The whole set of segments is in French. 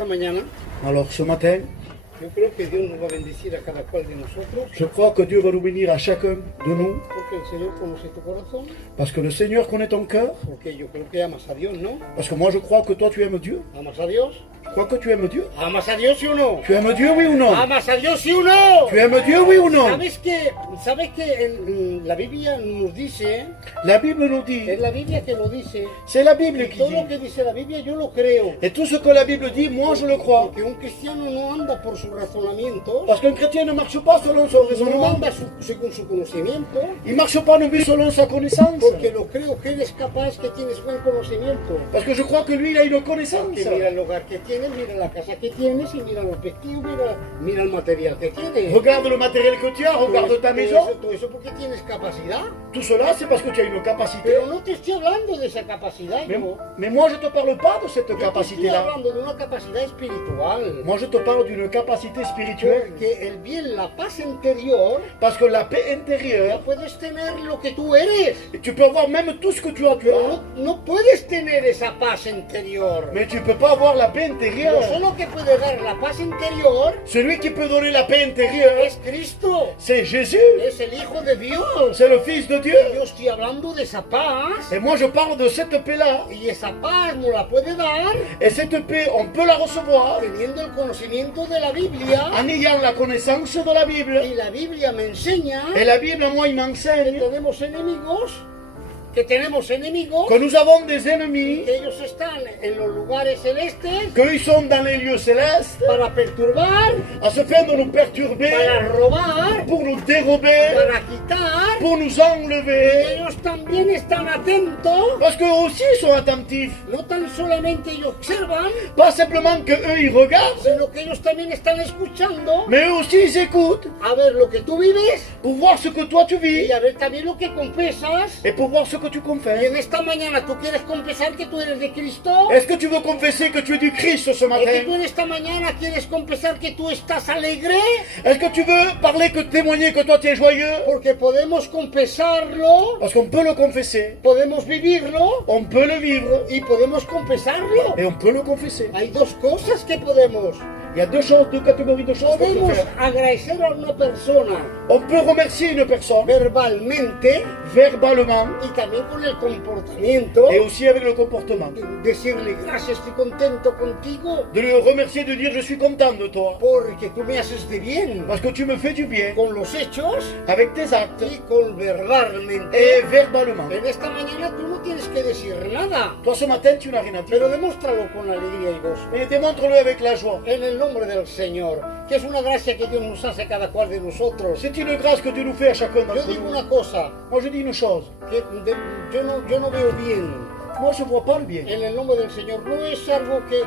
esta mañana, Alors ce matin, yo creo que Dios nos va a bendecir a cada cual de nosotros, je crois que Dieu va nous bénir à chacun de nous, porque el Señor conoce tu corazón, parce que le Seigneur connaît ton cœur, porque yo creo que amas a Dios, ¿no? parce que moi je crois que toi tu aimes Dieu. ¿Amas a Dios? Je crois que tu aimes Dieu. ¿Amas a Dios sí o no? Tu aimes Dieu, oui ou non? ¿Amas a Dios sí o no? Tu aimes Dieu, oui ou non? ¿Sabes que la Biblia nos dice, La Bible nous dit, es la Biblia que lo dice, c'est la Bible y qui todo lo dit. que dice la Biblia yo lo creo? Et tout ce que la Bible dit, moi je le crois. Porque un cristiano no anda por sus razonamientos, Parce qu'un chrétien ne marche pas selon son no raisonnement. anda según su conocimiento, Il ne marche pas non plus selon sa connaissance. porque lo creo que eres capaz, que tienes buen conocimiento. Parce que je crois que lui, il a une connaissance. Que mira el hogar que tienes, mira la casa que tienes, y mira los vestidos, mira el material que tienes. Regarde le matériel que tu as, regarde ta maison. Todo eso porque tienes capacidad. Tout cela, c'est parce que tu as une capacité. Pero no te estoy hablando de esa capacidad, yo. Mais moi, je ne te parle pas de cette Yo te estoy capacité-là. hablando de una capacidad espiritual. Moi, je te parle d'une capacité spirituelle. Porque el bien, la paz interior, Parce que la paix ya intérieure, puedes tener lo que tú eres. tu peux avoir même tout ce que tu as. Pero no puedes tener esa paz interior. Mais tu ne peux pas avoir la paix Lo intérieure. solo que puede dar la paz interior Celui qui peut donner la paix intérieure, es Cristo. c'est Jésus. Es el Hijo de Dios. C'est le Fils de Dieu. Yo estoy hablando de esa paz. Et moi, je parle de cette paix-là. Y esa paz nos la puede dar Et cette paix, on peut la recevoir teniendo el conocimiento de la Biblia. en ayant la connaissance de la Bible. Y la Biblia me enseña Et la Bible, moi, il que m'enseigne tenemos enemigos, que nous avons des ennemis, que ellos están en los lugares celestes qu'ils sont dans les lieux célestes, para perturbar, à se faire de nous perturber, para robar, pour nous dérober, para quitar. pour nous enlever. Ellos también están atentos, Parce qu'eux aussi sont attentifs. no tan solamente ellos observan, Pas simplement qu'eux, ils regardent, sino que ellos también están escuchando mais eux aussi, ils écoutent a ver lo que tú vives pour voir ce que toi tu vis y a ver también lo que confesas. et pour voir ce que tu Y confesses. en esta mañana tú quieres confesar que tú eres de Cristo. Est-ce que tu veux confesser que tu es du Christ ce Es que tú matin? en esta mañana quieres confesar que tú estás alegre. Est-ce que tu veux parler, que témoigner que toi tu es joyeux? Porque podemos confesarlo, Parce qu'on peut le confesser, podemos vivirlo on peut le vivre y podemos confesarlo. et on peut le confesser. Hay dos cosas que podemos. Il y a deux catégories de choses qu'on peut Podemos faire. agradecer a una persona On peut remercier une personne verbalmente verbalement y también con el comportamiento. et aussi avec le comportement. Decirle gracias, estoy contento contigo De le remercier, de dire je suis content de toi. porque tú me haces de bien. Parce que tu me fais du bien Con los hechos avec tes actes y con verbalmente. et verbalement. En esta mañana tú no tienes que decir nada, Toi ce matin tu n'as rien à pero dire. demuéstralo con alegría y gozo. Mais démontre-le avec la joie. En el nombre del Señor, que es una gracia que Dios nos hace a cada cual de nosotros. C'est une grâce que Dieu nous fait à chacun Yo d'entre digo nous. una cosa, Moi je dis une chose. que yo no veo bien. Moi je vois pas le bien. En el nombre del Señor, no es algo que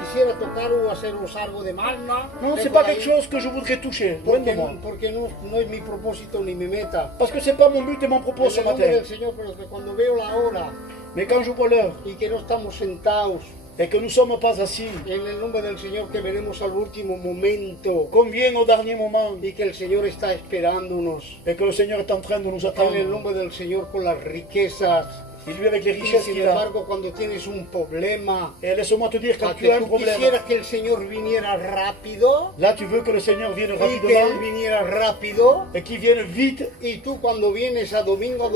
quisiera tocar o haceros algo de mal, ¿no? Non, c'est Dejo pas ahí, quelque chose que je voudrais toucher. Loin de moi. porque no es mi propósito ni mi meta. Parce que c'est pas mon but et mon propos En ce el nombre matin. del Señor, pero que cuando veo la hora Mais quand je vois l'heure y que no estamos sentados, et que nous sommes pas assis, en el nombre del Señor, que veremos al último momento qu'on vient au dernier moment y que el Señor está esperándonos. et que le Seigneur est en train de nous En el attendre. nombre del Señor, con las riquezas. Et lui avec les Y richesses sin qu'il a. embargo, cuando tienes un problema, Et laisse-moi te dire, a quand tu que as un tú problème, quisieras que el Señor viniera rápido là tu veux que le Seigneur vienne y que Él rapidement viniera rápido, et qu'il vienne vite. y tú cuando vienes a domingo,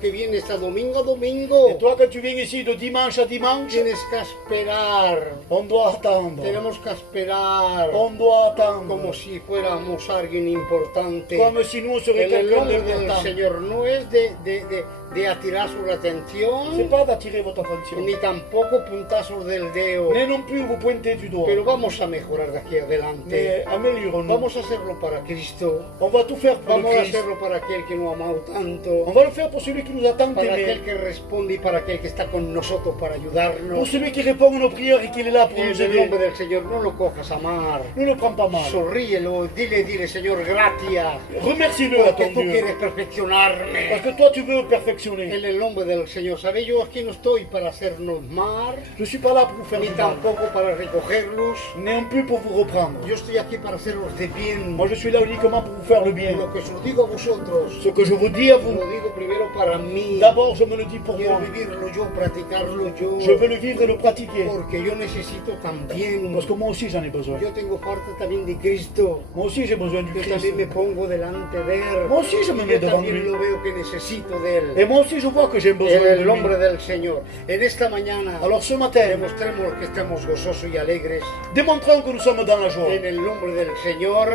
que vienes a domingo, Et toi quand tu viens ici de dimanche à dimanche, tienes que esperar, on doit attendre. tenemos que esperar On doit attendre. como si fuéramos alguien importante. Comme si nous on serait En el quelqu'un nombre del d'important. Señor no es de atirar su C'est atención, pas d'attirer votre attention. ni tampoco puntazos del dedo, Mais non plus vous pointez du doigt. pero vamos a mejorar de aquí adelante. Mais améliorons-nous. Vamos a hacerlo para Cristo. On va tout faire pour le Vamos a Christ. hacerlo para aquel que nos ha amado On tanto, va le faire pour celui qui nous a tant para aimés. aquel que responde y para aquel que está con nosotros para Pour ayudarnos. celui qui répond à nos prières et qui est là pour En nous el aider. nombre del Señor, no lo cojas a mal. Ne le prends pas mal. Sonríelo, dile, Señor, gracias. Remercie-le à Porque ton tú Dieu. quieres perfeccionarme. Parce que toi tu veux perfectionner. En el nombre del Señor. Señor, ¿sabe? Yo aquí no estoy para hacernos mal, Je ne suis pas là pour vous faire ni du mal, tampoco para recogerlos. non plus pour vous reprendre. Yo estoy aquí para haceros de bien. Moi, je suis là uniquement pour vous faire le bien. Lo que os lo digo a vosotros, Ce que je vous dis à vous, lo digo primero para mí. d'abord, je me le dis pour Quiero moi. vivirlo yo, practicarlo yo, Je veux le vivre et le pratiquer. porque yo necesito también. Parce que moi aussi, j'en ai besoin. Yo tengo falta también de Cristo. Moi aussi, j'ai besoin du Yo Christ. también me pongo delante de Él. Moi aussi, je me mets Yo devant también lui. lo veo que necesito de Él. Et moi aussi, je vois que j'ai besoin En de el nombre lui. del Señor. En esta mañana Alors ce matin, demostremos que estamos gozosos y alegres. démontrons que nous sommes dans la joie. En el nombre del Señor,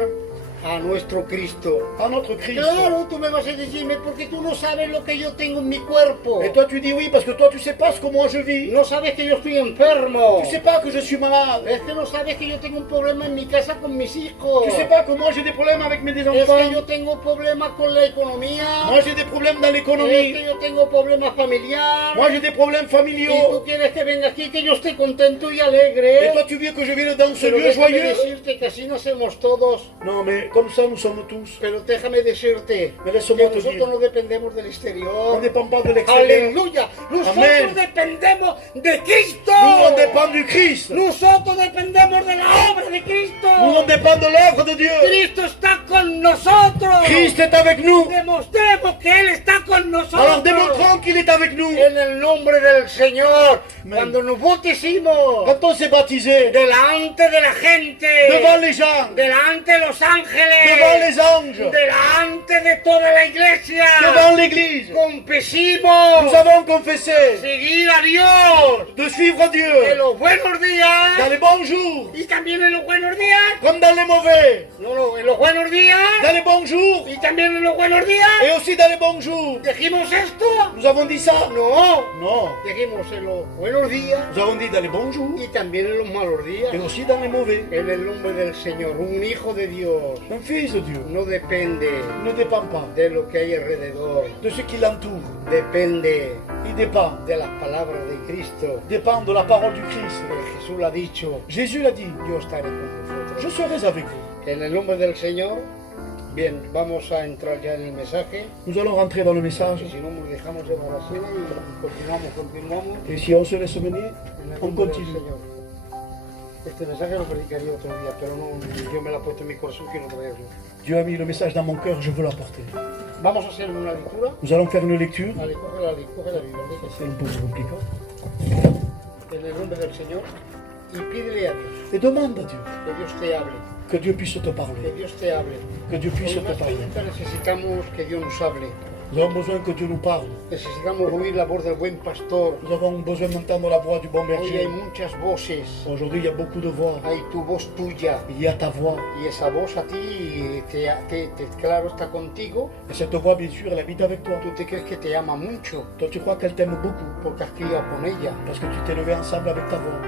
a nuestro Cristo. À notre Christ. Claro, tú me vas a decirme porque tú no sabes lo que yo tengo en mi cuerpo. Et toi, tu dis oui, parce que toi, tu sais pas ce que moi je vis. No sabes que yo estoy enfermo. Tu sais pas que je suis malade. Es que no sabes que yo tengo un problema en mi casa con mis hijos. Tu sais pas que moi j'ai des problèmes avec mes Es que enfants. yo tengo problemas con la economía. Moi j'ai des problèmes dans Es l'économie. que yo tengo problemas familiares. Moi j'ai des problèmes Y tú familiaux. quieres que venga aquí, que yo esté contento y Et alegre. toi, tu veux que je vienne dans ce Pero lieu déjame joyeux. decirte que así nacemos todos. Non, mais comme ça, nous sommes tous. Pero déjame decirte Mais que laisse-moi te nosotros dire, no dependemos del on exterior. ne dépend pas de l'extérieur. Aleluya. Nosotros Amén. dependemos de Cristo. Nous, on dépend du Christ. Nosotros dependemos de la obra de Cristo. Nous, on dépend de l'œuvre de Dieu. Cristo está con nosotros. Christ est avec nous. Demostremos que Él está con nosotros. Alors démontrons qu'il est avec nous. En el nombre del Señor. Amén. Cuando nos bauticimos Quand on s'est baptisé, delante de la gente, devant les gens, delante de los ángeles, devant les anges, delante de toda la iglesia, devant l'église, confesimos nous avons confessé seguir a Dios de suivre en Dieu los buenos días dans les bons jours, y también en los buenos días. comme dans les mauvais, No, en los buenos días dans les bons jours y también en los buenos días. et aussi dans les bons jours. ¿Dijimos esto? Nous avons dit ça? No. Non. Dijimos en los buenos días Nous avons dit dans les bons jours y también en los malos días. et aussi dans les mauvais. En el nombre del Señor, un hijo de Dios Un fils de Dieu no depende ne dépend pas de lo que hay alrededor, de ce qui l'entoure. depende Il dépend. de las palabras de Cristo. Dépend de la parole du Christ. Jesús lo ha dicho, Jésus l'a dit. yo estaré con Je vosotros. serai avec vous. En el nombre del Señor, bien, vamos a entrar ya en el mensaje. Nous allons rentrer dans le message. Si no, nos dejamos llevar así y continuamos. Et si on se laisse mener, En el on nombre del continue. Señor. Este mensaje lo predicaría otro día, pero no, yo me lo he puesto en mi corazón, quiero traerlo. Dieu a mis le message dans mon cœur, je veux l'apporter. Vamos a hacer una lectura. Nous allons faire une lecture. Dale, coge la Biblia, deja. C'est un peu compliqué. En el nombre del Señor y pídele a Dios Et demande à Dieu que Dios te hable, que Dieu puisse te que parler. Dios te hable. Que Dieu puisse Hoy te más que parler. nunca necesitamos que Dios nos hable. Nous avons besoin que Dieu nous parle. Necesitamos oír la voz del buen pastor. Nous avons besoin d'entendre la voix du bon Hoy hay berger. muchas voces. Aujourd'hui, il y a beaucoup de voix. Hay tu voz tuya. Il y a ta voix. Y esa voz a ti, claro, está contigo. Et cette voix, bien sûr, elle habite avec toi. Tú te crees que te ama mucho Toi, tu crois qu'elle t'aime beaucoup porque has criado con ella. parce que tu t'es levé ensemble avec ta voix.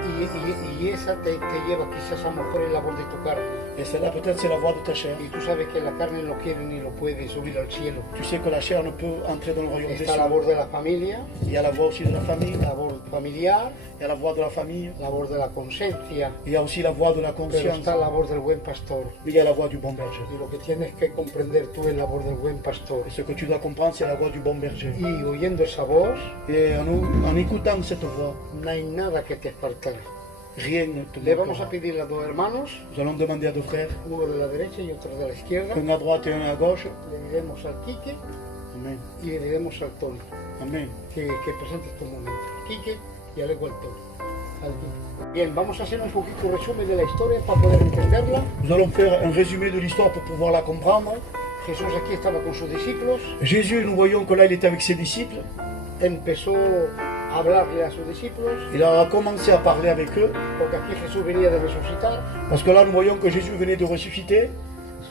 Y esa te lleva quizás a lo mejor en la voz de tu carne. Et celle-là, peut-être, c'est la voix de ta chair. Y tú sabes que la carne no quiere ni lo puede subir al cielo. Tu sais que la chair ne peut entrer dans le royaume des Está la cieux. voz de la familia, Il y a la voix aussi de la famille. la voz familiar, Il y a la voix de la famille. la voz de la conciencia, Il y a aussi la voix de la pero conscience. está la voz del buen pastor. Mais il y a la voix du bon berger. Y lo que tienes que comprender tú es la voz del buen pastor. Et ce que tu dois comprendre, c'est la voix du bon berger. Y oyendo esa voz, Et en écoutant cette voix, no hay nada que te faltará. rien ne te Le vamos a manquera. pedir a dos hermanos, Nous allons demander à deux frères, uno de la derecha y otro de la izquierda, un à droite et un à gauche. le diremos al Quique Amen. y le diremos al Tony, Amen. que presente estos momentos. Quique y luego al Tony. Al Quique. Bien, vamos a hacer un poquito resumen de la historia para poder entenderla. Nous allons faire un résumé de l'histoire pour pouvoir la comprendre. Jesús aquí estaba con sus discípulos, Jésus, nous voyons que là, il était avec ses disciples. empezó a hablarle a sus discípulos, Il a commencé à parler avec eux. porque aquí Jesús venía de resucitar, Parce que là, nous voyons que Jésus venait de ressusciter.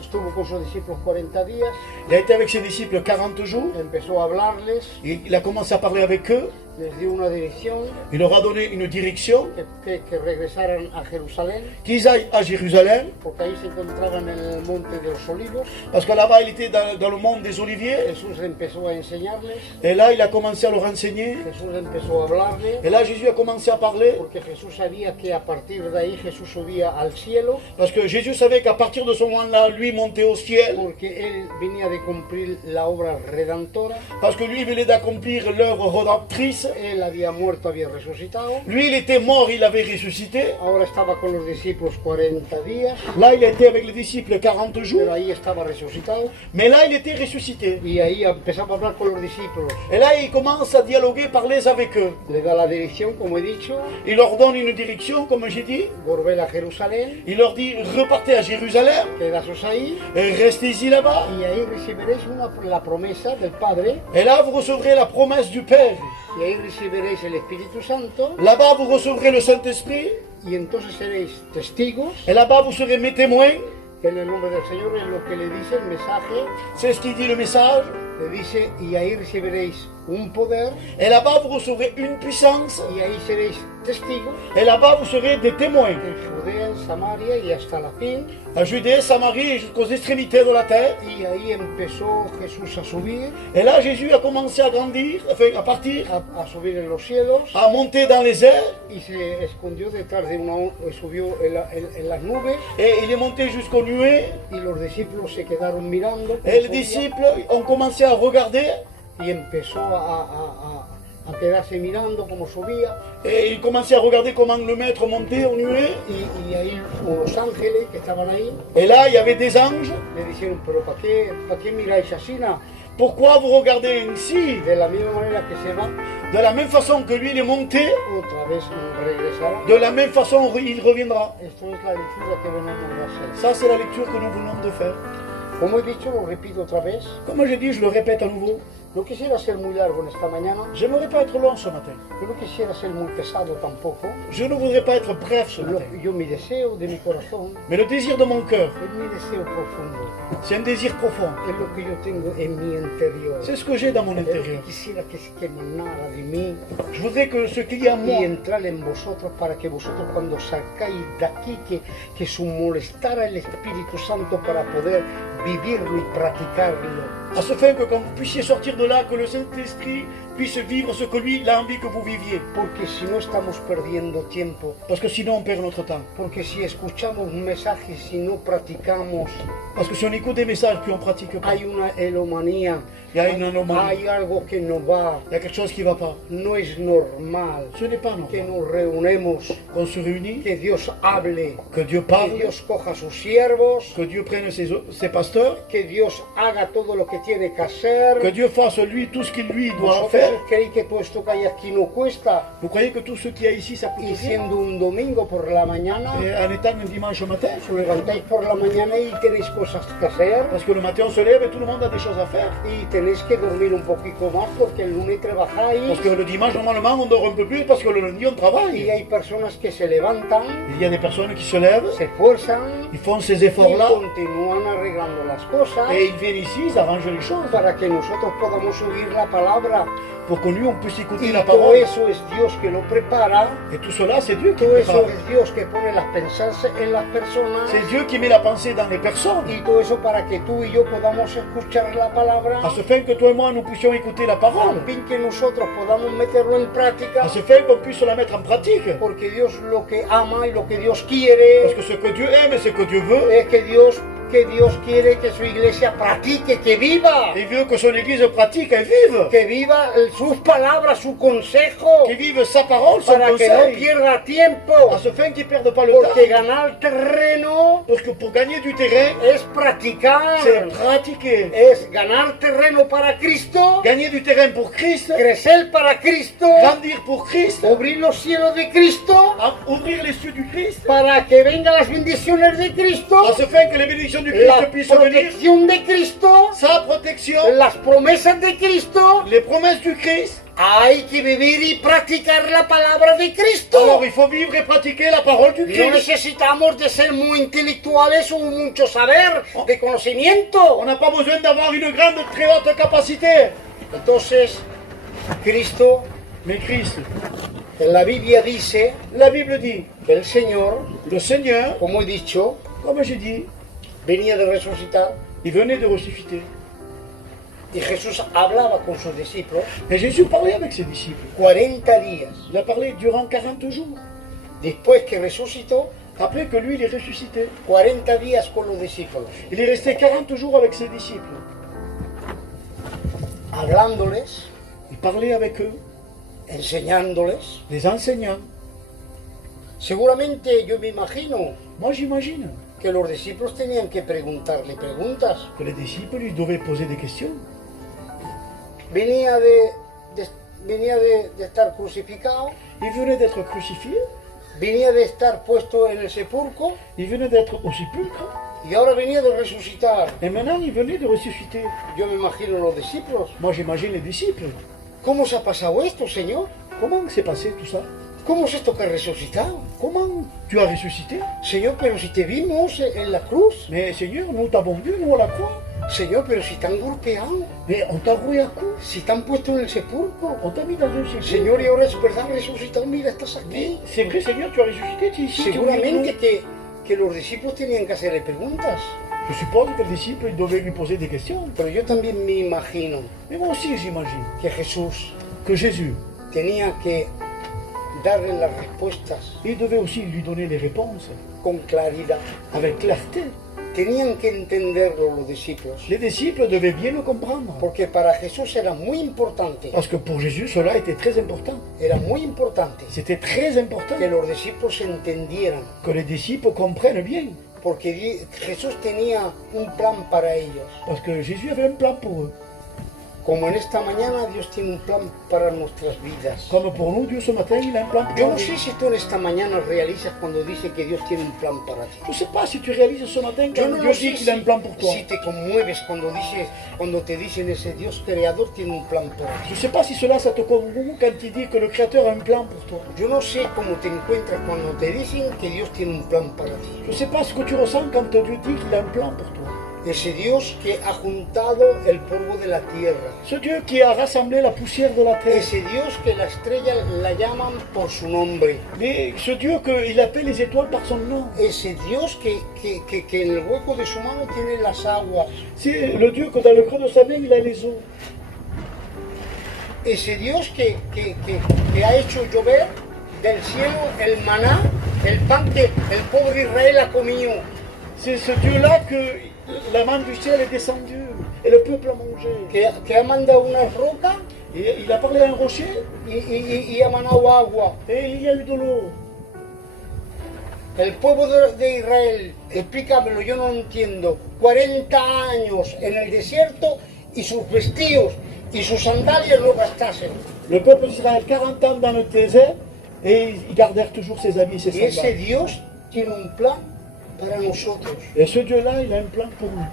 estuvo con sus discípulos 40 días, Il a été avec ses disciples 40 jours. empezó a hablarles Et il a commencé à parler avec eux. les dio una dirección, Il leur a donné une direction, que regresaran a Jerusalén, qu'ils aillent à Jérusalem, porque ahí se encontraban en el monte de los olivos. parce que là-bas, il était dans le monde des oliviers. Jesús empezó a enseñarles, Et là, il a commencé à leur enseigner. Jesús empezó a hablarles, Et là, Jésus a commencé à parler, porque Jesús sabía que a partir de ahí Jesús subía al cielo, parce que Jésus savait qu'à partir de ce moment-là, lui montait au ciel, porque él venía de cumplir la obra redentora. parce que lui venait d'accomplir l'œuvre rédemptrice. Él había muerto, había resucitado. Lui, il était mort, il avait ressuscité. Ahora estaba con los discípulos 40 días, Là, il était avec les disciples 40 jours, pero ahí estaba resucitado. mais là, il était ressuscité. Y ahí empezaba a hablar con los discípulos. Et là, il commence à dialoguer, parler avec eux. Le da la dirección, como he dicho, Il leur donne une direction, comme j'ai dit. volver a Jerusalén, Il leur dit, repartez à Jérusalem, quedaos ahí, restez ici là-bas. y ahí recibiréis la promesa del Padre, Et là, vous recevrez la promesse du Père. y ahí recibiréis el Espíritu Santo, Là-bas, vous recevrez le Saint-Esprit. y entonces seréis testigos Et là-bas, vous serez mes témoins. en el nombre del Señor, es lo que le dice el mensaje, C'est ce qui dit le message. le dice, y ahí recibiréis un poder, Et là-bas, vous recevrez une puissance. y ahí seréis testigos Et là-bas, vous serez des témoins. en Judea, en Samaria y hasta la fin. À Judée, Samarie et jusqu'aux extrémités de la terre. Y ahí empezó Jesús a subir, Et là, Jésus a commencé à grandir, enfin, à partir, a subir en los cielos, à monter dans les airs. y se escondió detrás de subió en las nubes, Et il est monté jusqu'aux nuées. y los discípulos se quedaron mirando cómo Et les subía, disciples ont commencé à regarder. y empezó a quedarse mirando cómo subía, Et ils commençaient à regarder comment le maître montait aux nuées. y ahí los ángeles que estaban ahí Et là, il y avait des anges. le dijeron, pero ¿para qué miráis así? ¿No? Pourquoi vous regardez ainsi? De la misma manera que se va, De la même façon que lui, il est monté, otra vez regresará. de la même façon, il reviendra. Esto es la lectura que venimos a hacer. Ça, c'est la lecture que nous venons de faire. Como he dicho, lo repito otra vez, Comme j'ai dit, je le répète à nouveau. no quisiera ser muy largo en esta mañana. J'aimerais pas être long ce matin. Yo no quisiera ser muy pesado tampoco. Je ne voudrais pas être bref ce matin. Yo mi deseo de mi corazón Mais le désir de mon cœur, es mi deseo profundo. c'est un désir profond. Es lo que yo tengo en mi interior. C'est ce que j'ai dans mon Es lo que intérieur. quisiera que emanara de mí Je voudrais que ce qu'il y a en y moi, entrar en vosotros para que vosotros cuando salgáis de aquí que se molestara el Espíritu Santo para poder vivirlo y practicarlo. à ce fin que quand vous puissiez sortir de là, que le Saint-Esprit puisse vivre ce que lui, il a envie que vous viviez. Porque si no estamos perdiendo tiempo, Parce que sinon, on perd notre temps. porque si escuchamos mensajes y no practicamos, Parce que si on écoute des messages puis on pratique pas, hay una elomanía, il y a une anomalie. hay algo que no va, Il y a quelque chose qui ne va pas. no es normal Ce n'est pas que normal. nos reunemos, Qu'on se réunit, que Dios hable, que Dieu que parle, Dios coja a sus siervos, que Dieu prenne ses pasteurs, que Dios haga todo lo que tiene que hacer. que Dieu fasse lui tout ce qu'il lui doit ¿Vosotros faire. creéis que todo esto que hay aquí no cuesta? Vous croyez que tout ce qu'il y a ici, ça coûte Y rien? siendo un domingo por la mañana, Et en étant un dimanche matin, os levantáis por la mañana y tenéis cosas que hacer. parce que le matin on se lève et tout le monde a des choses à faire. Y tenéis que dormir un poquito más porque el lunes trabajáis. Parce que le dimanche, normalement, on dort un peu plus parce que le lundi, on Y travaille. hay personas que se levantan, Il y a des personnes qui se lèvent, se esfuerzan ils font ces y efforts-là continúan arreglando las cosas et ils viennent ici, ils arrangent les choses para que nosotros podamos oír la palabra. pour que nous, on puisse écouter Y la todo parole. eso es Dios que lo prepara. Et tout cela, c'est Dieu qui Todo eso prépare. es Dios que pone las pensarse en las personas. C'est Dieu qui met la pensée dans les personnes. Y todo eso para que tú y yo podamos escuchar la palabra, À ce fin que toi et moi, nous puissions écouter la parole. al fin que nosotros podamos meterlo en práctica, À ce fin qu'on puisse la mettre en pratique. porque Dios lo que ama y lo que Dios quiere Parce que ce que Dieu aime et ce que Dieu veut, es que Dios quiere que su iglesia practique, que viva il veut que son Église pratique et vive. sus palabras, su consejo, Qu'il vive sa parole, son para que no conseil. pierda tiempo, À ce fin qu'il ne perde pas le porque temps. ganar terreno Parce que pour gagner du terrain, es practicar, c'est pratiquer. es ganar terreno para Cristo, Gagner du terrain pour Christ, crecer para Cristo, grandir pour Christ, abrir los cielos de Cristo, ouvrir les cieux du Christ, para que vengan las bendiciones de Cristo, à ce fin que les bénédictions du la Christ puissent venir, protección de Cristo, sa protection, las promesas de Cristo. les promesses du Christ. Hay que vivir y practicar la palabra de Cristo. Alors il faut vivre et pratiquer la parole du No Christ. necesitamos de ser muy intelectuales o mucho saber de conocimiento. On n'a pas besoin d'avoir une grande, très haute capacité. Entonces, Cristo Mais Christ, En la Biblia dice la Bible dit, que el Señor, le Seigneur, como he dicho, comme j'ai dit, venía de resucitar il venait de ressusciter. y Jesús hablaba con sus discípulos Et Jésus parlait avec ses disciples. 40 días. Il a parlé durant 40 jours. Después que resucitó, Après que lui, il est ressuscité. 40 días con los discípulos, Il est resté 40 jours avec ses disciples. hablándoles, Il parlait avec eux, enseñándoles. les enseignants. Seguramente yo me imagino Moi, j'imagine que los discípulos tenían que preguntarle preguntas. que les disciples lui devaient poser des questions. Venía de estar crucificado, Il venait d'être crucifié, venía de estar puesto en el sepulcro il venait d'être au sépulcre, y ahora venía de resucitar. et maintenant il venait de ressusciter. Yo me imagino los discípulos. Moi, j'imagine les disciples. ¿Cómo se ha pasado esto, Señor? Comment s'est passé tout ça? ¿Cómo es esto que has resucitado? Comment tu as ressuscité? Señor, pero si te vimos en la cruz. Mais Seigneur, nous t'avons vu, nous, à la croix. Señor, pero si te han golpeado, Mais on t'a roué à coups, si te han puesto en el sepulcro. on t'a mis dans un sépulcre. Señor, y ahora es verdad, resucitado, mira, estás aquí. C'est vrai, Seigneur, tu as ressuscité, tu es ici. tu es au milieu de nous. Seguramente que los discípulos tenían que hacerle preguntas, Je suppose que les disciples devaient lui poser des questions. pero yo también me imagino Mais moi aussi, j'imagine que Jesús que Jésus, tenía que darle las respuestas il devait aussi lui donner les réponses con claridad. avec clarté. Tenían que entenderlo los discípulos, Les disciples devaient bien le comprendre. porque para Jesús era muy importante, Parce que pour Jésus, cela était très important. era muy importante C'était très important que los discípulos entendieran, que les disciples comprennent bien. porque Jesús tenía un plan para ellos. Parce que Jésus avait un plan pour eux. Como en esta mañana Dios tiene un plan para nuestras vidas. Comme pour nous, Dieu ce matin, il a un plan pour Yo nous. no sé si tú en esta mañana realizas cuando dice que Dios tiene un plan para ti. Je ne sais pas si tu réalises ce matin Yo quand no Dieu lo dit sé qu'il a un plan pour toi. si te conmueves cuando te dicen ese Dios creador tiene un plan para ti. Je ne sais pas si cela, ça te commeut quand il dit que le Créateur a un plan pour toi. Yo no sé cómo te encuentras cuando te dicen que Dios tiene un plan para ti. Je ne sais pas ce que tu ressens quand Dieu dit qu'il a un plan pour toi. Ese Dios que ha juntado el polvo de la tierra. Ce Dieu qui a rassemblé la poussière de la terre. Ese Dios que la estrella la llaman por su nombre. Mais ce Dieu qu'il appelle les étoiles par son nom. Ese Dios que en el hueco de su mano tiene las aguas. C'est le Dieu que dans le creux de sa main, il a les eaux. Ese Dios que ha hecho llover del cielo el maná, el pan que el pueblo de Israel ha comido. C'est ce Dieu-là que la manne du ciel est descendue et le peuple a mangé. Que ha mandado una roca Et il a parlé à un rocher y ha mandado agua. et il y a eu de l'eau. El pueblo de Israel, explícamelo, yo no lo entiendo. 40 años en el desierto y sus vestidos y sus sandalias no gastasen. Le peuple d'Israël, 40 ans dans le désert, et ils gardèrent toujours ses habits et ses Y ese sandales. Dios tiene un plan para nosotros. Et ce Dieu-là, il a un plan pour nous.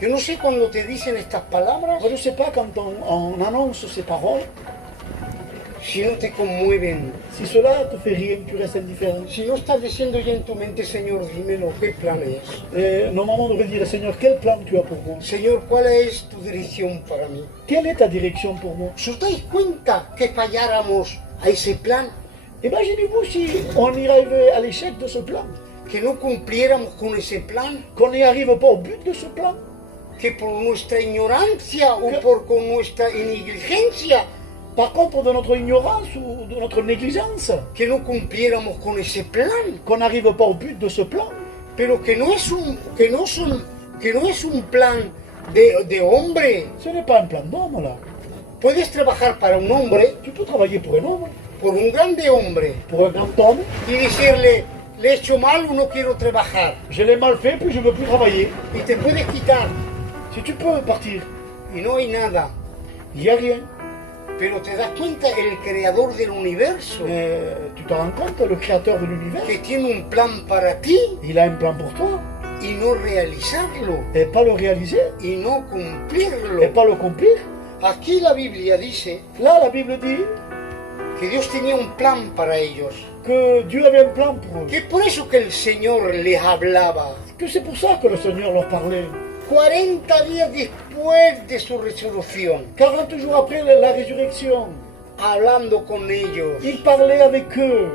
Yo no sé cuando te dicen estas palabras Moi, je ne sais pas quand on annonce ces paroles, si no te conmueven. si cela te fait rire, tu restes indifférent. Si no estás diciendo ya en tu mente, Señor, dímelo, ¿qué plan es? Et normalement, on devrait dire, Seigneur, quel plan tu as pour moi? Señor, ¿cuál es tu dirección para mí? Quelle est ta direction pour moi? ¿Os dais cuenta que falláramos a ese plan? Imaginez-vous si on y arrivait à l'échec de ce plan, Que no cumpliéramos con ese plan, qu'on n'y arrive pas au but de ce plan, que por nuestra ignorancia o por con nuestra negligencia, par contre de notre ignorance ou de notre négligence, que no cumpliéramos con ese plan, qu'on n'arrive pas au but de ce plan. pero que no es un plan de hombre. Ce n'est pas un plan d'homme là. Puedes trabajar para un hombre, Tu peux travailler pour un homme, por un grande hombre, pour un grand homme. y decirle, le he hecho mal o no quiero trabajar, Je l'ai mal fait, puis je ne veux plus travailler. y te puedes quitar, Si tu peux partir, y no hay nada. il n'y a rien. Pero te das cuenta, el creador del universo, Mais tu te rends compte, le créateur de l'univers, que tiene un plan para ti, il a un plan pour toi. y no realizarlo, Et pas le réaliser, y no et cumplirlo. pas le accomplir. Aquí la Biblia dice Là, la Bible dit que Dios tenía un plan para ellos, que Dieu avait un plan pour eux. que es por eso que el Señor les hablaba. Que c'est pour ça que le Seigneur leur parlait. 40 días después de su resurrección, 40 jours après la résurrection, hablando con ellos. Il parlait avec eux.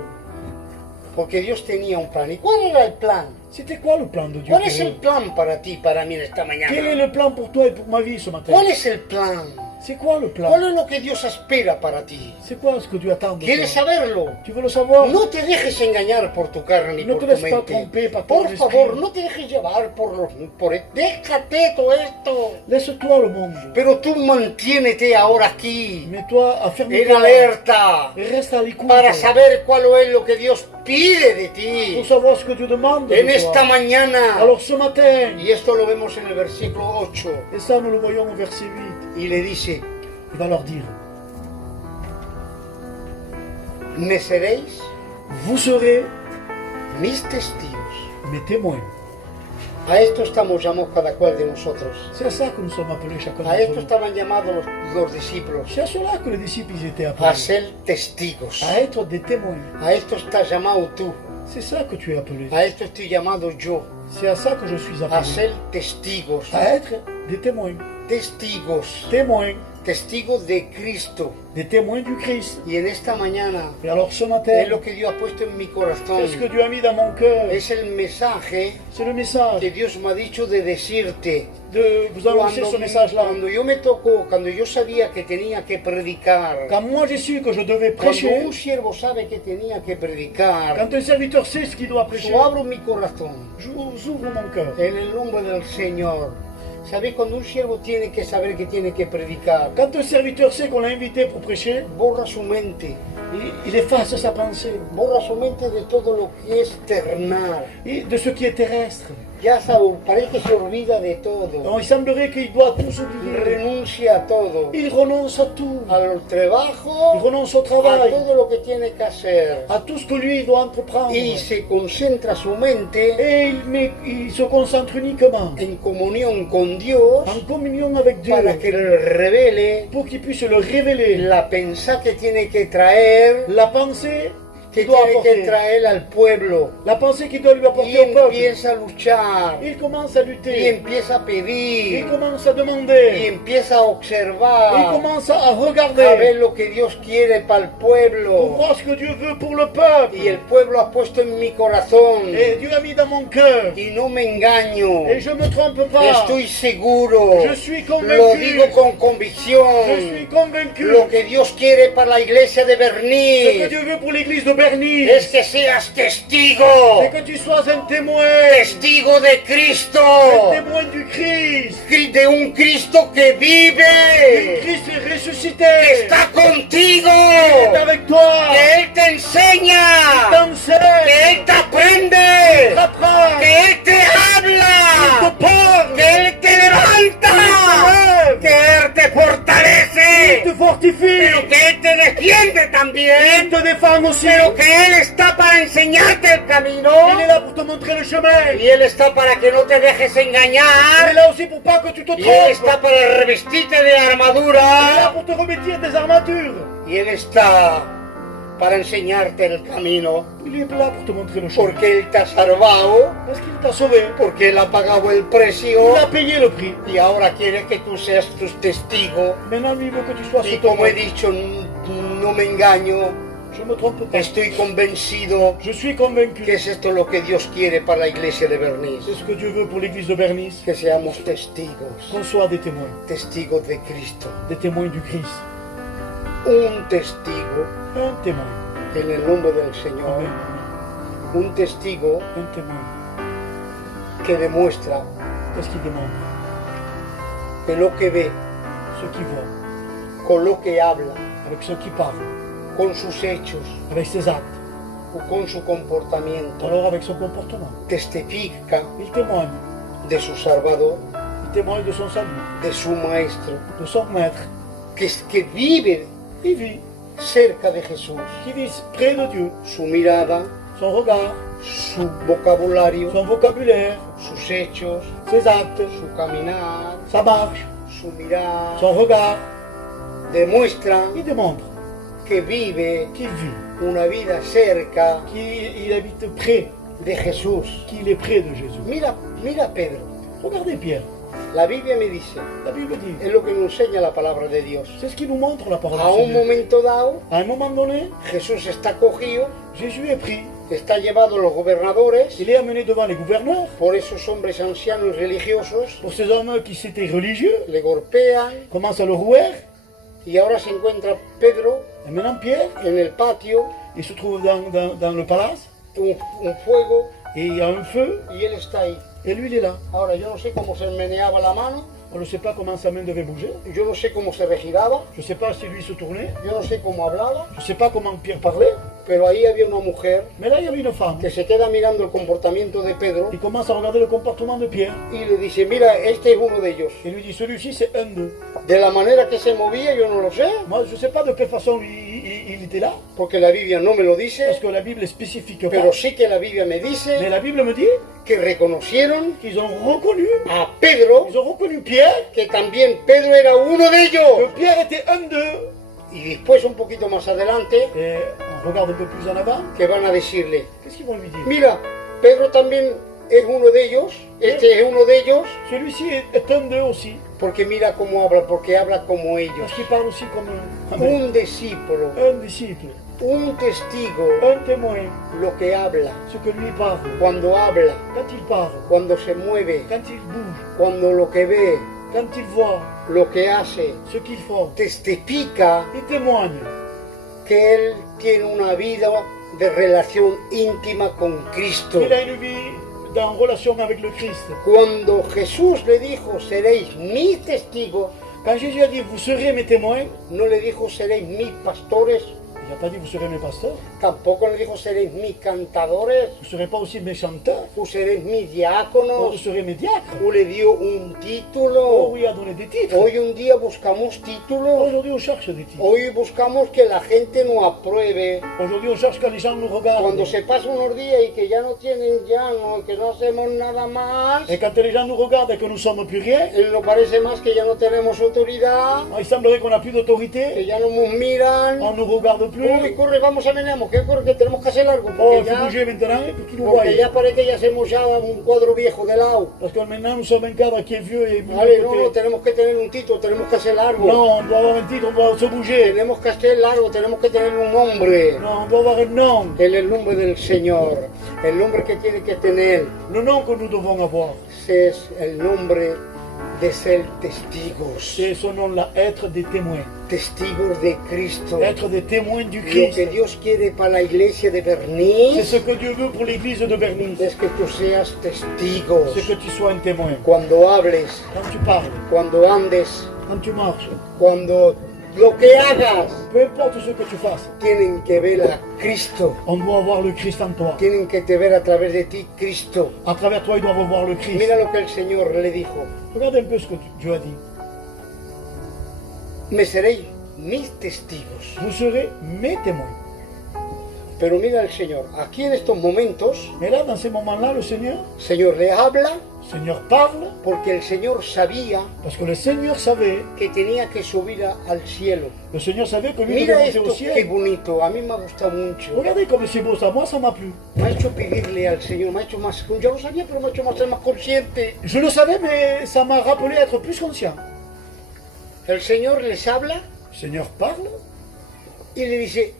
Porque Dios tenía un plan. ¿Y cuál era el plan? C'était quoi le plan de Dieu ¿Cuál pour es el eux? plan para ti, para mí en esta Quel est mañana? le plan pour toi et pour ma vie ce matin? ¿Cuál es el plan? C'est quoi le plan? ¿Cuál es lo que Dios espera para ti? C'est quoi ce que Dieu attend de ¿Quieres toi? saberlo? Tu veux le savoir? No te dejes engañar por tu carne ni No por te tu laisses pas mente. tromper par Por ton favor, esprit. no te dejes llevar déjate todo esto. Laisse-toi le monde. Pero tú mantiénete ahora aquí, Mais toi, en affermis-toi. alerta, Et reste à l'écoute. para saber cuál es lo que Dios pide de ti Pour savoir ce que Dieu demande en de esta toi. mañana. Alors ce matin, Y esto lo vemos en el versículo 8. et ça nous le voyons au verset 8, Y le dice, il va leur dire, me seréis vous serez mis testigos. mes témoins. A esto estamos llamados cada cual de nosotros. C'est à ça que nous sommes appelés chacun A esto d'entre nous. estaban llamados los discípulos, C'est à cela que les disciples ils étaient a appelés. ser testigos. À être des témoins. A esto estás llamado tú. C'est ça que tu es appelé. A esto estoy llamado yo. C'est à ça que je suis A appelé. ser testigos. À être des témoins. Testigos. Témoins. Testigos de Cristo. Des témoins du Christ. Y en esta mañana Et alors ce matin, es lo que Dios ha puesto en mi corazón. c'est ce que Dieu a mis dans mon cœur. Es el mensaje C'est le message que Dios me ha dicho de decirte. de vous annoncer ce message-là. Cuando yo me tocó, cuando yo sabía que tenía que predicar, Quand moi j'ai su que je devais cuando prêcher, un siervo sabe que tenía que predicar, quand un serviteur sait ce qu'il doit prêcher, yo abro mi corazón j'ouvre mon cœur. en el nombre del Señor. ¿Sabes? Cuando un siervo tiene que saber que tiene que predicar, Quand un serviteur sait qu'on l'a invité pour prêcher, borra su mente, il efface sa pensée borra su mente de todo lo que es terrenal. et de ce qui est terrestre. Ya sabe, parece que se olvida de todo, Donc il semblerait qu'il doit tout oublier. renuncia a todo, Il renonce à tout. al Il trabajo, renonce au a travail, todo lo que tiene que hacer. à tout ce que lui il doit entreprendre. Y se concentra su mente Et il se concentre uniquement en comunión con Dios en communion avec Dieu para que le revele pour qu'il puisse le révéler. la pensada que tiene que traer, La pensée que qu'il doit tiene que apporter. traer al pueblo. La pensée qu'il doit lui Y apporter au peuple. empieza a luchar, Il commence à y lutter. empieza a Il pedir, commence à y demander. empieza a Il observar, commence à a ver regarder lo que Dios quiere para el pour pueblo. voir ce que Dieu veut pour le peuple. Y el pueblo ha puesto en mi corazón, Et Dieu a mis dans mon cœur. y no me engaño, Et je me trompe pas. estoy seguro, Je suis lo convaincu. digo con Je convicción. suis convaincu. Lo que Dios quiere para la iglesia de Ce que Bernice Dieu veut pour l'église de Berny, es que seas testigo, c'est que tu sois un témoin. testigo de Cristo, Un témoin du Christ. de un Cristo que Du vive, Christ est que ressuscité. está contigo, Il est avec toi. que Él te enseña, T'enseigne. que Él te aprende, T'apprend. que Él te Il habla, te parle. que Él te levanta, que Él te Il fortalece, te fortifie. pero que Él te defiende Il también, te défend aussi. pero que Él está para enseñarte el camino, Il est là pour te montrer le chemin. y Él está para que no te dejes Il est engañar, là aussi pour pas que tu te y Él trompes. está para revestirte de Il est là armadura, pour te revêtir des armatures. y Él está para enseñarte el camino, Il est là pour te montrer le chemin. porque Él te ha salvado, Parce qu'il t'a sauvé. porque Él ha pagado el precio, Il a payé le prix. y ahora quiere que tú seas tu testigo. Maintenant, lui veut que tu sois Y ce como he témoin. dicho, no me engaño, Je me trompe pas. estoy convencido Je suis convaincu. que es esto lo que Dios quiere para la iglesia de Bernice, C'est ce que Dieu veut pour l'église de Bernice. que seamos testigos, Qu'on soit des témoins. testigos de Cristo. Des témoins du Christ. Un testigo, Un témoin. en el nombre del Señor, Amen. un testigo Un témoin. que demuestra Qu'est-ce qu'il demande? que lo que ve, Ce qu'il voit. con lo que habla, Avec ce qu'il parle. con sus hechos Avec ses actes. o con su comportamiento, Alors avec son comportement. testifica Il témoigne. de su Salvador, Il témoigne de son salut. de su Maestro, De son maître. que vive Il vit. cerca de Jesús. Qui vit près de Dieu. Su mirada, Son regard. su vocabulario, Son vocabulaire. sus hechos, Ses actes. su caminar, Sa marche. su mirar, Son regard. demuestran Il démontre que vive qu'il vit. una vida cerca Qu'il habite près. de Jesús. Qu'il est près de Jésus. Mira Pedro, Regardez Pierre. La Biblia me dice, La Bible dit. es lo que nos enseña la palabra de Dios. C'est ce qui nous montre la parole A du un Seigneur. momento dado, À un moment donné, Jesús está cogido, Jésus est pris. está llevado a los gobernadores, Il est amené devant les gouverneurs. por esos hombres ancianos y religiosos, Pour ces hommes qui s'étaient religieux, le golpean commencent à le rouer. y ahora se encuentra Pedro Et maintenant, Pierre, en el patio, il se trouve dans le palace. un fuego, Et il y a un feu. y él está ahí. Et lui, il est là. Ahora yo no sé cómo se meneaba la mano, On ne sait pas comment sa main devait bouger. yo no sé cómo se regiraba, Je ne sais pas si lui se tournait. yo no sé cómo hablaba, Je ne sais pas comment Pierre parlait. pero ahí había una mujer Mais là, il y avait une femme que se queda mirando el comportamiento de Pedro qui commence à regarder le comportement de Pierre. y le dice, mira, este es uno de ellos. Et lui dit, celui-ci, c'est un d'eux. De la manera que se movía yo no lo sé, Moi, je ne sais pas de quelle façon il était là. porque la Biblia no me lo Parce dice, que la Bible est spécifique pas. pero sí que la Biblia me Mais dice la Bible me dit que reconocieron qu'ils ont reconnu, a Pedro, ils ont reconnu Pierre, que también Pedro era uno de que ellos. Pierre était un d'eux. Y después, un poquito más adelante, Et on regarde un peu plus en avant. que van a decirle, Qu'est-ce qu'ils vont lui dire? mira, Pedro también es uno de ellos, este es uno de ellos, Celui-ci est un d'eux aussi. porque mira cómo habla, porque habla como ellos. Parce qu'il parle aussi comme un Un discípulo, disciple, un testigo, un témoin. lo que habla, Ce que lui parle. cuando habla, Quand il parle, cuando se mueve, quand il bouge, cuando lo que ve, quand il voit lo que hace, ce qu'ils font, testifica il témoigne que él tiene una vida de relación íntima con Cristo. qu'il a une vie en relation avec le Christ. Cuando Jesús le dijo, seréis mis testigos, Quand Jésus a dit, vous serez mes témoins, no le dijo, seréis mis pastores, il n'a pas dit, vous serez mes pasteurs, tampoco le dijo, seréis mis cantadores, vous ne serez pas aussi mes chanteurs, o seréis mis vous diáconos, serez mes diacres. o le dio un Oh título. oui, il a donné des titres. Hoy un día buscamos títulos, Aujourd'hui, on cherche des titres. hoy buscamos que la gente nos apruebe. Aujourd'hui, on cherche quand les gens nous regardent. Cuando se pasan unos días y que ya no tienen llano, que no hacemos nada más, Et quand les gens nous regardent et que nous ne sommes plus rien, nos parece más que ya no tenemos autoridad, il semblerait qu'on n'a plus que d'autorité, ya no nos miran. on ne nous regarde plus. Uy, corre, vamos a venirnos, que corre, que tenemos que hacer algo, Oh, porque il faut ya, bouger maintenant pour qu'ils nous voient. porque ya parece que ya hacemos ya un cuadro viejo de lado. Parce que maintenant, nous sommes un cadre qui est vieux et Vale, no, no, côté. tenemos que tener un título, tenemos que hacer algo. Non, on doit avoir un titre, on doit se bouger. Tenemos que hacer algo, tenemos que tener un nombre. Non, on doit avoir un nom. En el nombre del Señor, el nombre que tiene que tener Le nom que nous devons avoir, es el nombre de ser testigos, c'est son nom-là, être des témoins. testigos de Cristo. Être des témoins du Lo que Christ. Dios quiere para la iglesia de C'est Bernice ce que Dieu veut pour l'église de Bernice. es que tú seas testigos. C'est que tu sois un témoin. Cuando hables, Quand tu parles, cuando andes, quand tu marches, cuando lo que hagas, peu importe ce que tu fasses, tienen que ver a Cristo. on doit avoir le Christ en toi. Tienen que te ver a través de ti, Cristo. À travers toi, ils doivent voir le Christ. Mira lo que el Señor le dijo. Regarde un peu ce que Dieu a dit. Me seréis mis testigos. Vous serez mes témoins. Pero mira el Señor, aquí en estos momentos, Mais là, dans ces moments-là, le Señor le habla Seigneur parle, porque el Señor sabía parce que le Seigneur savait, que tenía que subir al cielo. le Seigneur savait que lui Mira devait monter esto, au qué ciel. bonito, a mí me gusta mucho. Regardez comme c'est beau ça, moi ça m'a plu. Me ha hecho pedirle al Señor, me ha hecho más, yo lo sabía, pero me ha hecho más ser más consciente. Je le savais, mais ça m'a rappelé être plus conscient. El Señor les habla Le Seigneur parle, y le dice,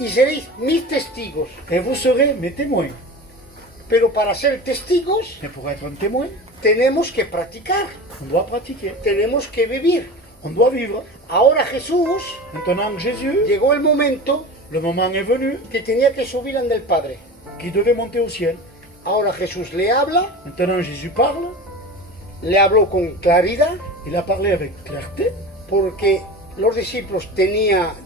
y seréis mis testigos. et vous serez mes témoins. Pero para ser testigos Mais pour être un témoin, tenemos que practicar, on doit pratiquer, tenemos que vivir. on doit vivre. Ahora Jesús, Maintenant Jésus, llegó el momento le moment est venu que tenía que subir ante el Padre. qu'il devait monter au ciel. Ahora Jesús le habla, Maintenant Jésus parle, le habló con claridad, il a parlé avec clarté, porque los discípulos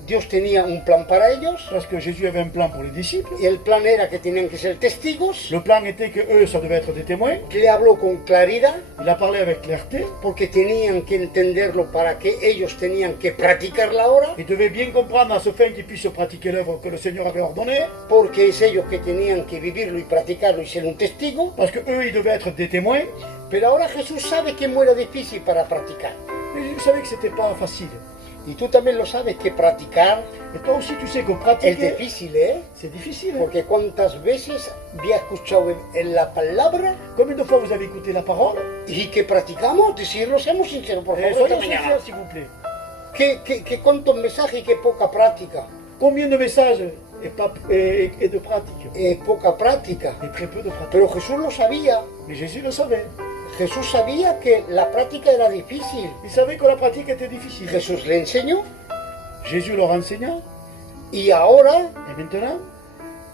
Dios tenía un plan para ellos, parce que Jésus avait un plan pour les disciples. y el plan era que tenían que ser testigos. Le plan était que eux, ça devait être des témoins. Le habló con claridad, Il a parlé avec clarté. porque tenían que entenderlo para que ellos tenían que practicarla ahora, Ils devaient bien comprendre à ce fin qu'ils puissent pratiquer l'œuvre que le Seigneur avait ordonnée, porque es ellos que tenían que vivirlo y practicarlo y ser un testigo. parce que eux, ils devaient être des témoins. Pero ahora Jesús sabe que era difícil para practicar. Mais Jésus savait que c'était pas facile. Y tú también lo sabes que practicar Et toi aussi, tu sais que es pratiquer, difícil, ¿eh? c'est difficile. Hein? Porque cuántas veces había escuchado en la palabra Combien de fois vous avez écouté la parole? y que practicamos, decirlo, seamos sinceros, por favor, Soyez esta mañana. sincères, s'il vous plaît. Que cuántos mensajes y qué poca práctica. Combien de messages et de pratique? Poca práctica. Et très peu de pratique. Pero Jesús lo sabía. Mais Jésus le savait. Jesús sabía que la práctica era difícil. Il savait que la pratique était difficile. Jesús le enseñó Jésus leur enseigna. y ahora Et maintenant,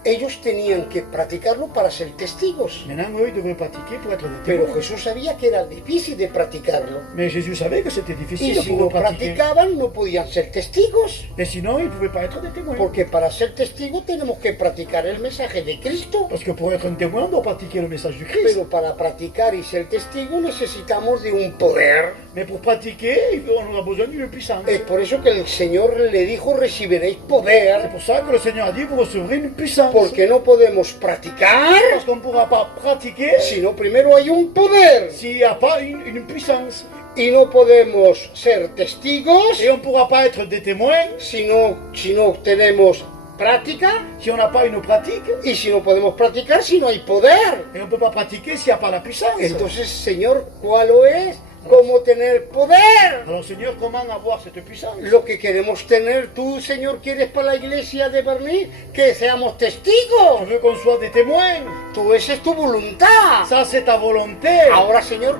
ellos tenían que practicarlo para ser testigos. maintenant eux, ils devaient pratiquer pour être des Pero témoins. Jesús sabía que era difícil de practicarlo. Mais Jésus savait que c'était Y difficile si pour no eux pratiquer. practicaban, no podían ser testigos. Et sinon, ils ne pouvaient pas être des témoins. Porque para ser testigos tenemos que practicar el mensaje de Cristo. Parce que pour être un témoin, on doit pratiquer le message du Christ. Pero para practicar y ser testigo necesitamos de un poder. Mais pour pratiquer, on a besoin d'une puissance. Es por eso que el Señor le dijo, recibiréis C'est poder. pour ça que le Seigneur a dit, vous recevrez une puissance. Porque no podemos practicar Parce qu'on ne pourra pas pratiquer si no primero hay un poder. s'il n'y a pas une puissance. Y no podemos ser testigos Et on ne pourra pas être des témoins si no tenemos práctica. si on n'a pas une pratique. Y si no podemos practicar si no hay poder. Et on ne peut pas pratiquer s'il n'y a pas la puissance. Entonces, Señor, ¿cuál es? ¿Cómo tener poder? Alors Seigneur, comment avoir cette puissance? Lo que queremos tener, tú, Señor, quieres para la iglesia de Berlín que seamos testigos. Tu veux qu'on soit des témoins. Tú, esa es tu voluntad. Ça, c'est ta volonté. Ahora, Señor,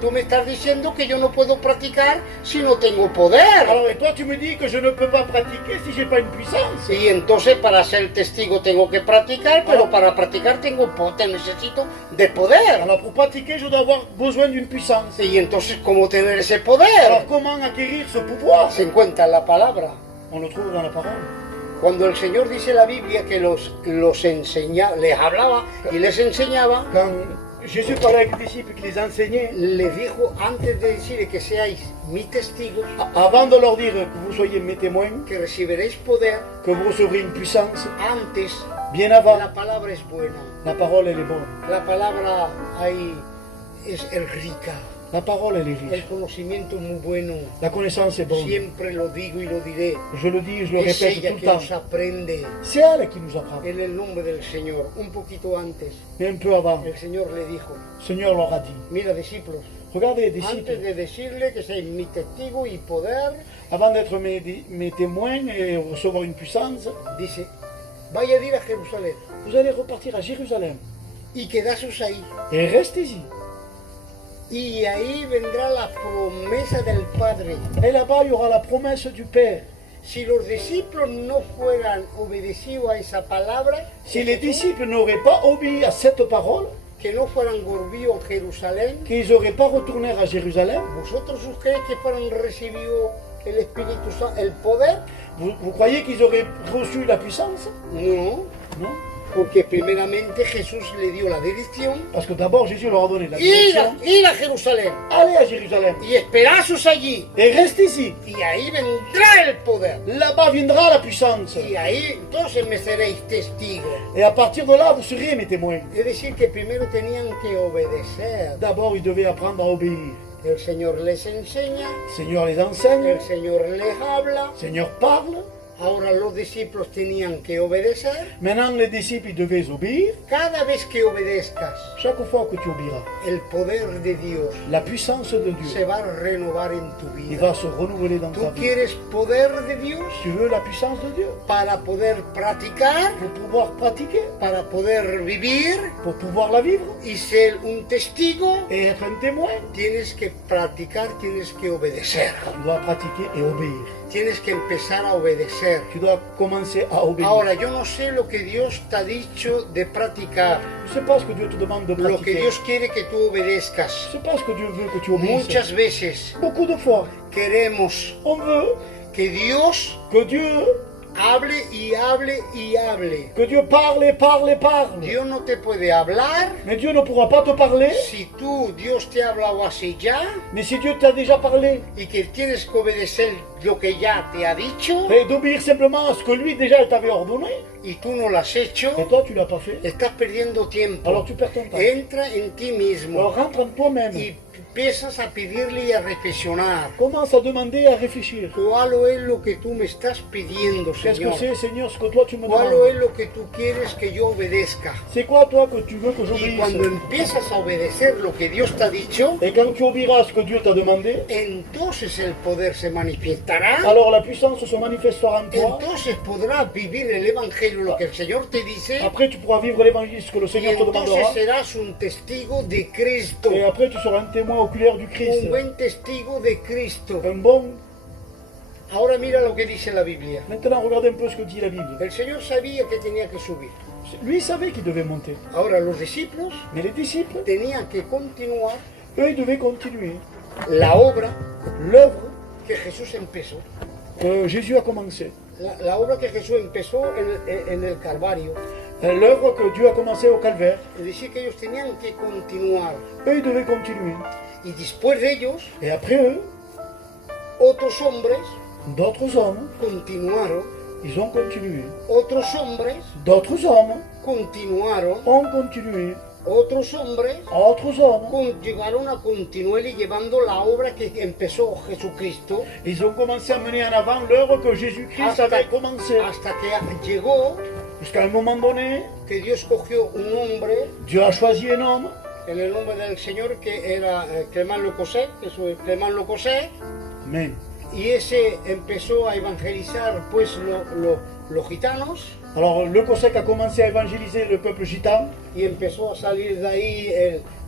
tú me estás diciendo que yo no puedo practicar si no tengo poder. Alors, et toi, tu me dis que je ne peux pas pratiquer si je n'ai pas une puissance. Y entonces para ser testigo tengo que practicar, pero para practicar necesito de poder. Alors, pour pratiquer, je dois avoir besoin d'une puissance. Y entonces, ¿cómo tener ese Alors, poder? comment acquérir ce pouvoir? Se encuentra en la palabra. On le trouve dans la parole. Cuando el Señor dice en la Biblia que les hablaba y les enseñaba, Quand Jésus parlait avec les disciples qui les enseignait, les dijo antes de decirle que seáis mis testigos, avant de leur dire que vous soyez mes témoins, que recibiréis poder, que vous recevrez une puissance, antes bien avant, la palabra es buena. la parole, elle est bonne. La palabra ahí es rica. La parole, elle est El riche. conocimiento es muy bueno. La connaissance est bonne. Siempre lo digo y lo diré. Je le dis, je le Es répète ella tout le que temps. nos aprende C'est elle qui nous apprend. en el nombre del Señor. Un poquito antes, Mais un peu avant, el Señor le dijo, le Seigneur leur a dit, mira discípulos, regardez les antes disciples, de decirle que seáis mi testigo y poder, avant d'être mes témoins et recevoir une puissance, dice, vaya a ir a Jerusalén vous allez repartir à Jérusalem y quedasos ahí. et restez-y. Y ahí vendrá la promesa del Padre. Et là-bas, il y aura la promesse du Père. Si los discípulos no fueran obedecidos a esa palabra, Si les disciples n'auraient pas obéi à cette parole, que no fueran volvidos a Jerusalén, qu'ils n'auraient pas retourné à Jérusalem, ¿vosotros creéis que fueran recibido el Espíritu Santo, el poder? vous croyez qu'ils auraient reçu la puissance? No, Non. porque primeramente Jesús le dio la dirección. Parce que d'abord, Jésus leur a donné la Ir direction. ir a Jerusalén Allez à Jérusalem y esperasos allí. et restez-y. Y ahí vendrá el poder. Là-bas viendra la puissance. Y ahí entonces me seréis testigos. Et à partir de là, vous serez mes témoins. Es decir, que primero tenían que obedecer. D'abord, ils devaient apprendre à obéir. El Señor les enseña, Le Seigneur les enseigne, el Señor les habla. le Seigneur parle. Ahora los discípulos tenían que obedecer. Maintenant, les disciples, ils devaient obéir. Cada vez que obedezcas, Chaque fois que tu obéiras, el poder de Dios la puissance de se Dieu, va a renovar en tu il vida. va se renouveler dans ¿Tú ta vie. quieres poder de Dios Tu veux la puissance de Dieu para poder practicar, pour pouvoir pratiquer, para poder vivir pour pouvoir la vivre y ser un testigo? et être un témoin? Tienes que practicar, tienes que obedecer. Tu dois pratiquer et obéir. Tienes que empezar a obedecer. Tu dois commencer à obéir. Ahora, yo no sé lo que Dios te ha dicho de practicar, Je ne sais pas ce que Dieu te demande de lo que pratiquer. Dios quiere que tú obedezcas. Je ne sais pas ce que Dieu veut que tu obéisses. Muchas veces Beaucoup de fois, queremos on veut que Dios que Dieu hable y hable y hable. Que Dieu parle et parle et parle. Dios no te puede hablar Mais Dieu ne pourra pas te parler. si Dios te ha hablado así ya Mais si Dieu t'a déjà parlé, y que tienes que obedecer lo que ya te ha dicho et d'obéir simplement à ce que lui déjà il t'avait ordonné, y tú no lo has hecho, et toi tu l'as pas fait, estás perdiendo tiempo. alors tu perds ton temps. Entra en ti mismo Alors rentre en toi-même y empiezas a pedirle y a reflexionar. commence à demander et à réfléchir. ¿Cuál es lo que tú me estás pidiendo, Qu'est-ce que Señor? c'est, Seigneur, ce que toi tu me ¿Cuál demandes? es lo que tú quieres que yo obedezca? C'est quoi, toi, que tu veux que Y j'obéisse? cuando empiezas a obedecer lo que Dios te ha dicho, Et quand tu obéiras à ce que Dieu t'a demandé, entonces el poder se manifestará. alors la puissance se manifestera en toi. Entonces podrás vivir el Evangelio, lo que el Señor te dice. Après, tu pourras vivre l'évangile, ce que le Y Seigneur te entonces demandera. serás un testigo de Cristo. Et après, tu seras un témoin oculaire du Christ. Un buen testigo de Cristo. Un bon. Ahora mira lo que dice la Biblia. Maintenant, regardez un peu ce que dit la Bible. El Señor sabía que tenía que subir. Lui, il savait qu'il devait monter. Ahora los discípulos Mais les disciples, tenían que continuar eux, ils devaient continuer la obra l'œuvre que Jesús empezó. que Jésus a commencé. La obra que Jesús empezó en el Calvario. L'œuvre que Dieu a commencé au calvaire. Es decir, que ellos tenían que continuar. Eux, ils devaient continuer. Y después de ellos, Et après eux, otros hombres d'autres hommes, continuaron. ils ont continué. Otros hombres D'autres hommes continuaron. ont continué. Otros hombres Autres hommes, llegaron a continuar y llevando la obra que empezó Jesucristo ils ont commencé à mener en avant l'œuvre que Jésus-Christ avait commencé. hasta que llegó Jusqu'à un moment donné, que Dios cogió un hombre Dieu a choisi un homme, en el nombre del Señor que era Clément Le Cosset, Clément Le Cosset, mais y ese empezó a evangelizar pues los gitanos alors le Cossack a commencé à évangéliser le peuple gitan. y empezó a salir de ahí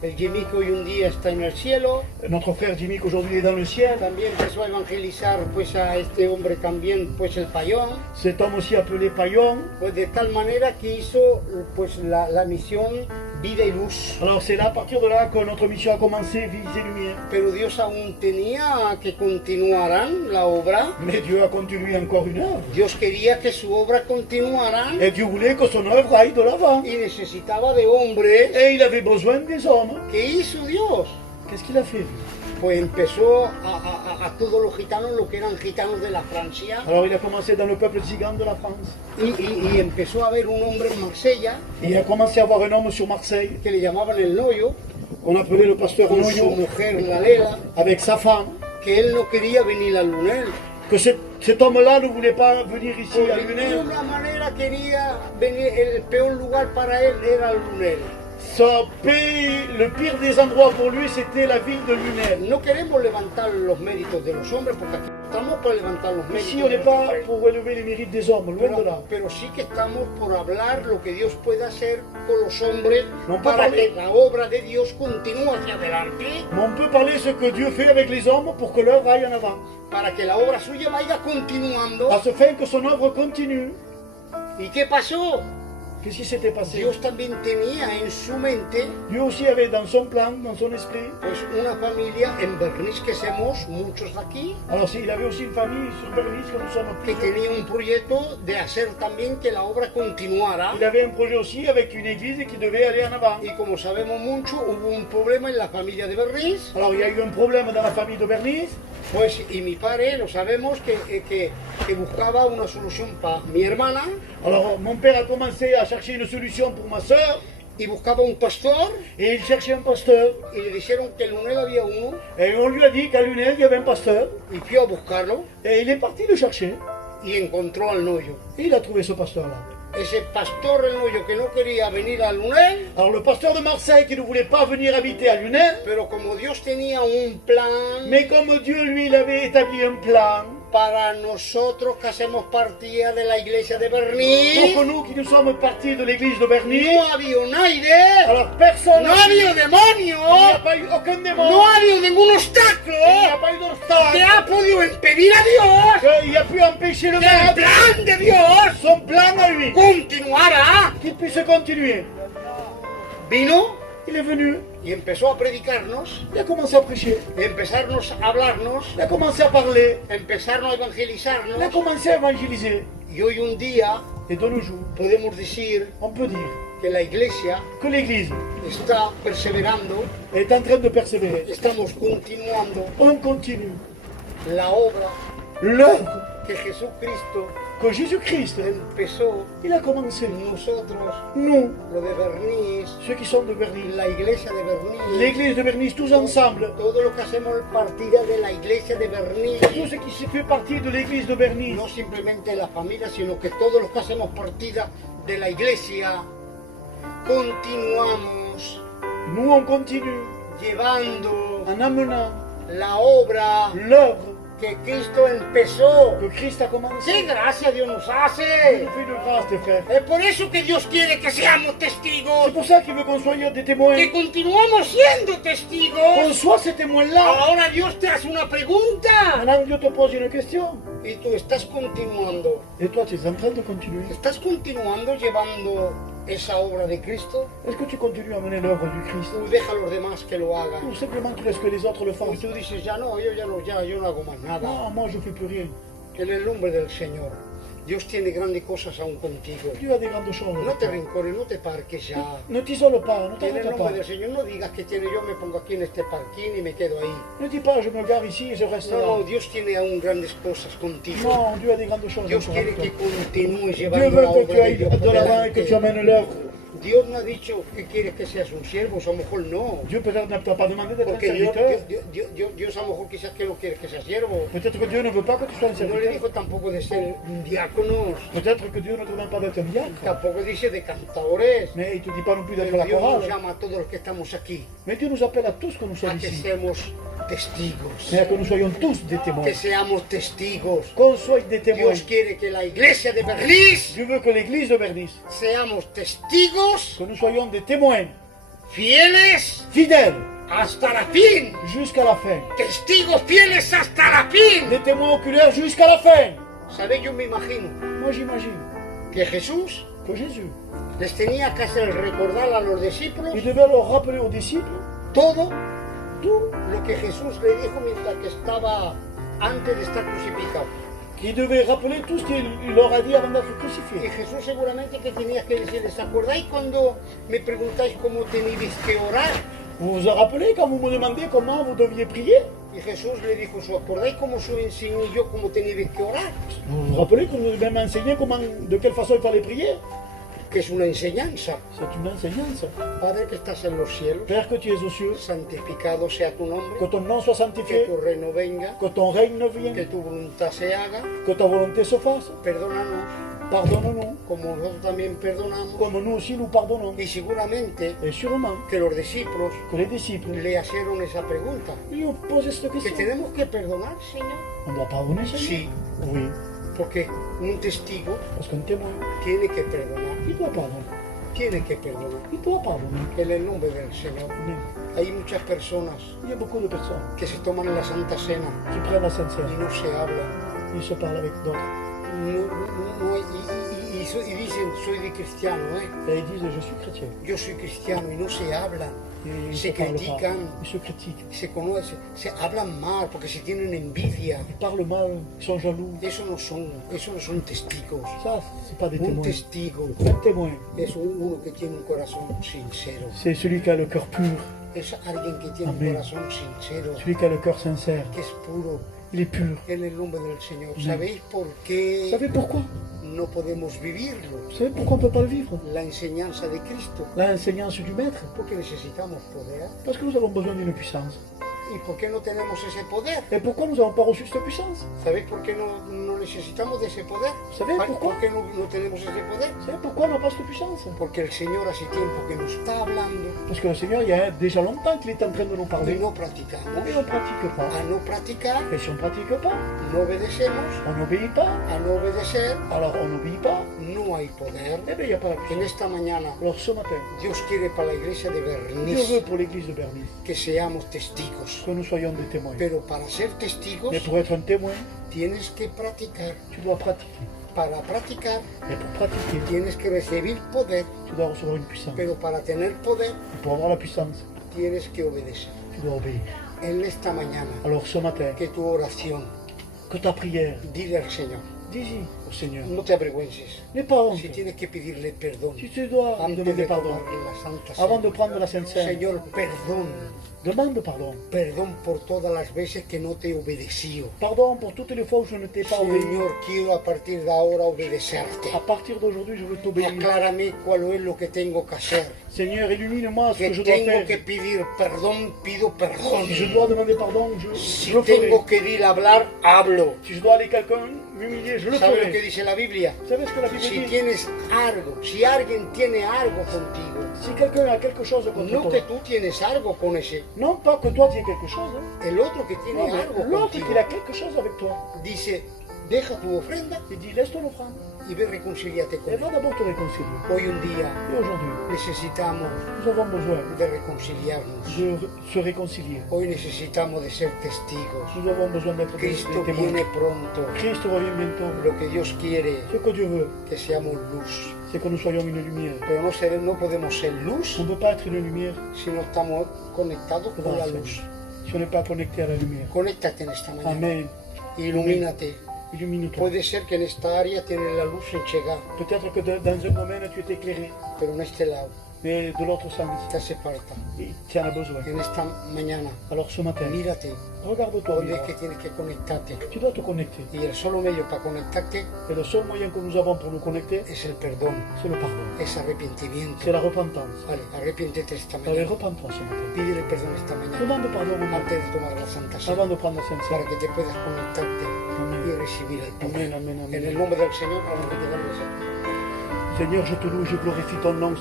el Jimmy que hoy un día está en el cielo. Notre frère Jimmy qui aujourd'hui est dans le ciel. También empezó a evangelizar pues a este hombre también pues el Payón. Cet homme aussi appelé Payon. Pues de tal manera que hizo pues la misión Vida y Luz. Alors c'est là, à partir de là, que notre mission a commencé, Vie et Lumière. Pero Dios aún tenía que continuaran la obra. Mais Dieu a continué encore une œuvre. Dios quería que su obra continuara Et Dieu voulait que son œuvre aille de l'avant. y necesitaba de hombres. Et il avait besoin des hommes. ¿Qué hizo Dios? Qu'est-ce qu'il a fait? Pues empezó a todos los gitanos, lo que eran gitanos de la Francia, Alors il a commencé dans le peuple zigan de la France. y empezó a haber un hombre en Marsella Et il a commencé à avoir un homme sur Marseille, que le llamaban el Noyo, qu'on appelait le pasteur con su Noyo, mujer la Lela, avec sa femme. que él no quería venir al Lunel. Que cet homme-là ne voulait pas venir ici à De Lunel. ninguna manera quería venir, el peor lugar para él era el Lunel. Le pire des endroits pour lui, c'était la ville de Lunel. No queremos levantar los méritos de los hombres, porque aquí no estamos para levantar los méritos Ici, on de n'est los pas hombres. pour élever les mérites des hommes, loin de là. Pero sí que estamos por hablar lo que Dios puede hacer con los hombres No, para papá, que la obra de Dios continúe hacia adelante, Mais on peut parler ce que Dieu fait avec les hommes pour que l'œuvre aille en avant. para que la obra suya vaya continuando. Afin que son œuvre continue. ¿Y qué pasó? Qu'est-ce qui s'était passé? Dios también tenía en su mente Dieu aussi avait dans son plan, dans son esprit. pues una familia en Bernice que somos muchos de aquí, Alors il avait aussi une famille sur Berlitz, que nous sommes que plusieurs. tenía un proyecto de hacer también que la obra continuara. Il avait un projet aussi avec une église qui devait aller en avant. Y como sabemos mucho, hubo un problema en la familia de Bernice, Alors il y a eu un problème dans la famille de Bernice. pues, y mi padre, lo sabemos, que buscaba una solución para mi hermana, Alors mon père a commencé à chercher une solution pour ma soeur. y buscaba un pastor, Et il cherchait un pasteur. y le dijeron que en Lunel había uno, Et on lui a dit qu'à Lunel, il y avait un pasteur. y fui a buscarlo, Et il est parti le chercher. y encontró al Noyo. Et il a trouvé ce pasteur-là. Ese pastor el Noyo que no quería venir a Lunel, Alors le pasteur de Marseille qui ne voulait pas venir habiter à Lunel, pero como Dios tenía un plan mais comme Dieu lui il avait établi un plan para nosotros que hacemos partida de la iglesia de pour Bernice, que nous qui nous sommes partis de l'église de Bernice, no había nadie, alors personne, no había il n'y a demonio, pas eu aucun démon, no había ningún il n'y obstáculo a pas eu que d'obstacle, ha podido impedir a Dios qu'il a pu empêcher le que el mal, plan de Dios son plan à lui, continuara. qu'il puisse continuer. Vino Il est venu, y empezó a predicarnos, il a commencé à prêcher, y empezarnos a hablarnos, il a commencé à parler, empezarnos a il a evangelizarnos, commencé à évangéliser. y hoy un día Et de nos jours, podemos decir on peut dire que la iglesia que l'église está perseverando, est en train de persévérer. estamos continuando On continue la obra l'œuvre que Jesucristo que Jésus-Christ, empezó il a commencé. nosotros, Nous, lo de Bernice, ceux qui sont de Bernice, la iglesia de Bernice, l'église de Bernice, tous ensemble, todo lo que hacemos partida de la iglesia de tout Bernice, ce qui fait partie de l'église de Bernice, no simplemente la familia, sino que todos los que hacemos partida de la iglesia, continuamos nous on continue llevando en amenant la obra l'œuvre que Cristo empezó. que Christ a commencé. ¡Qué gracia Dios nos Il hace! nous fait de grâce, tes frères. Es por eso que Dios quiere que seamos C'est testigos, pour ça qu'il veut qu'on soit des témoins, que continuamos siendo qu'on testigos. soit ces témoins-là. Ahora Dios te hace una pregunta Maintenant, Dieu te pose une question. y tú estás continuando. Et toi, tu es en train de continuer. ¿Estás continuando llevando esa obra de Cristo? Est-ce que tu continues à mener l'œuvre du Christ? Tú deja a los demás que lo hagan. Ou simplement tu laisses que les autres le Y fassent? tú dices, ya no, yo no hago más nada. Non, moi je ne fais plus rien. En el nombre del Señor, Dios tiene grandes cosas aún contigo. Dieu a des grandes choses. No te rincores, no te parques ya. Ne t'isole pas, ne En el t'arrête nombre pas. del Señor, no digas que tiene, yo me pongo aquí en este parquín y me quedo ahí. Ne dis pas, je me gare ici et je reste No, là. Dios tiene aún grandes cosas contigo. Non, Dieu a des grandes choses. Dios encore quiere avec que toi. continúes Dieu llevando veut la que obra tu de ailles Dios de l'avant et que tu adelante. amènes l'œuvre. Dios no ha dicho que quiere que seas un siervo, a lo mejor no. Dieu peut-être ne t'a pas demandé d'être un Porque Dios, serviteur. Dios a lo mejor quizás que no quiere que seas siervo. Peut-être que Dieu ne veut pas que tu sois un No le serviteur. dijo tampoco de ser diáconos, Peut-être que Dieu ne te demande pas d'être un diacre. tampoco dice de cantadores. Mais il ne te dit pas non plus d'être Pero la Dios nos chorale. llama a todos los que estamos aquí Mais Dieu nous appelle à tous que nous a soyons que ici. seamos testigos. Mais à que nous soyons tous des témoins. Que seamos testigos. Qu'on soit des témoins. Dios quiere que la iglesia de Berlín Dieu veut que l'église de Bernice, seamos testigos que nous soyons des témoins fieles fidèles hasta la fin. jusqu'à la fin. Testigos fieles hasta la fin. Des témoins oculaires jusqu'à la fin. ¿Sabéis? Yo me imagino Moi j'imagine que Jesús que Jésus, les tenía que hacer recordar a los discípulos il devait leur rappeler aux disciples todo tout. lo que Jesús le dijo mientras que estaba antes de estar crucificado. Il devait rappeler tout ce qu'il leur a dit avant d'être Y crucifié. Jesús seguramente que tenía que decirles, ¿acordáis cuando me preguntáis cómo teníais que orar? Vous vous en rappelez quand vous me demandiez comment vous deviez prier? Y Jesús le dijo, ¿os acordáis cómo os enseñé yo cómo teníais que orar? Vous vous rappelez que vous m'avez enseigné comment, de quelle façon il fallait prier? Que es una enseñanza. C'est une enseignance. Padre que estás en los cielos, Père que tu es aux cieux, santificado sea tu que nombre, ton nom soit que sanctifié, tu reino venga, que ton règne que vienne, tu voluntad se haga, que ta volonté se fasse. perdónanos Pardonne-nous, como nosotros también perdonamos. comme nous aussi nous pardonnons. Y seguramente Et sûrement que los discípulos que les disciples le hicieron esa pregunta. lui ont posé cette Que question. tenemos que perdonar, Señor. On doit pardonner, Seigneur? Sí, Oui, porque un testigo parce qu'un témoin, tiene que perdonar, il doit pardonner. tiene que perdonar. Il doit pardonner. En el nombre del Señor. Amen. Hay muchas personas Il y a beaucoup de personnes que se toman la Santa Cena qui prennent la Sainte y Seine, no se hablan. ils se parlent avec d'autres. Y dicen, soy de cristiano, Et ils disent, je suis chrétien. yo soy cristiano, y no se hablan, Et ils se se parlent pas. critican, Ils se critiquent. se conocen, se hablan mal porque se tienen envidia. Ils parlent mal, ils sont jaloux. Eso no son testigos. Ça, c'est pas des Un témoins. testigo Un témoin, es uno que tiene un corazón sincero. c'est celui qui a le cœur pur, Es alguien que tiene un Amén. corazón sincero, celui qui a le cœur sincère. que es puro. Il est pur. En el nombre del Señor. Amén. ¿Sabéis por Vous qué savez pourquoi? no podemos vivirlo? Vous savez pourquoi on ne peut pas le vivre? La enseñanza de Cristo. L'enseignance du Maître. Porque necesitamos poder. Parce que nous avons besoin d'une puissance. ¿Y por qué no tenemos ese poder? Et pourquoi nous n'avons pas reçu cette puissance? ¿Sabéis por qué no necesitamos de ese poder? ¿Sabéis por qué? ¿Por qué no tenemos ese poder? Vous savez pourquoi on n'a pas cette puissance? Porque el Señor hace tiempo que nos está hablando Parce que le Seigneur, il y a déjà longtemps qu'il est en train de nous y parler. no practicamos. Et on ne pratique pas. A no practicar, Et si on ne pratique pas, no obedecemos. on n'obéit pas. A no obedecer, Alors on n'obéit pas. no hay poder. Eh bien, il n'y a pas la En puissance. esta mañana, Alors ce matin, Dios quiere para la iglesia de Dieu Bernice veut pour l'église de Bernice que seamos testigos. que nous soyons des témoins. Pero para ser testigos, Mais pour être un témoin, tienes que practicar. tu dois pratiquer. Para practicar, Et pour pratiquer, tienes que recibir poder. tu dois recevoir une puissance. Pero para tener poder, Et pour avoir la puissance, tienes que obedecer. tu dois obéir. En esta mañana, Alors ce matin, que tu oración, que ta prière, dile al Señor, dis-y, Seigneur. No te avergüences. N'aie pas honte. Si tienes que pedirle perdón Si tu dois antes demander de pardon, tomar la Santa avant Cena. de prendre la Sainte Seine, Señor, perdón. demande pardon. Perdón por todas las veces que no te he obedecido. Pardon pour toutes les fois où je ne t'ai pas obéi. Señor, quiero a partir de ahora obedecerte. À partir d'aujourd'hui, je veux t'obéir. Aclárame cuál es lo que tengo que hacer. Seigneur, illumine-moi ce Que que je dois tengo faire. que pedir perdón, pido perdón. Si je dois demander pardon, je Si le ferai. tengo que ir a hablar, hablo. Si je dois aller quelqu'un m'humilier, je le ¿Sabes lo que ferai. dice la Biblia? Vous savez ce que la Bible Si dit? tienes algo, si alguien tiene algo contigo, Si quelqu'un a quelque chose contre no toi, que tú tienes algo con ese, non pas que toi tu aies quelque chose, hein. el otro que tiene Non, mais algo l'autre contigo, qu'il a quelque chose avec toi. dice, deja tu ofrenda Il dit laisse ton offrande y ve reconciliate con et él. va d'abord te réconcilier. Hoy un día Et aujourd'hui, necesitamos nous avons besoin de reconciliarnos. de se réconcilier. Hoy necesitamos de ser testigos. Nous avons besoin d'être des Cristo témoins. viene pronto. Christ revient bientôt. Lo que Dios quiere Ce que Dieu veut, que seamos luz. c'est que nous soyons une lumière. Pero no podemos ser luz On ne peut pas être une lumière si no estamos conectados con la luz. si on n'est pas connecté à la lumière. Conéctate en esta mañana. Amen. Ilumínate. Illumine-toi. Puede ser que en esta área tienes la luz enchegada, Peut-être que dans un domaine tu es éclairé, pero en este lado mais de l'autre sens, te hace falta. tu en as besoin. En esta mañana, Alors ce matin, mírate, regarde-toi. donde es que tienes que conectarte. Tu dois te connecter. Y el solo medio para conectarte Et le seul moyen que nous avons pour nous connecter, es el perdón, c'est le pardon. es arrepentimiento. C'est la repentance. Vale, arrepiéntete esta Allez, mañana. repends-toi ce matin. Pídele perdón esta mañana Demande pardon au antes de tomar la Santa Cena avant de prendre la Sainte para Seine. que te puedas conectarte y Amen. recibir el Amen, poder. amen, En el amen. nombre del Señor, para que te damos. Seigneur, je te loue, je glorifie ton nom.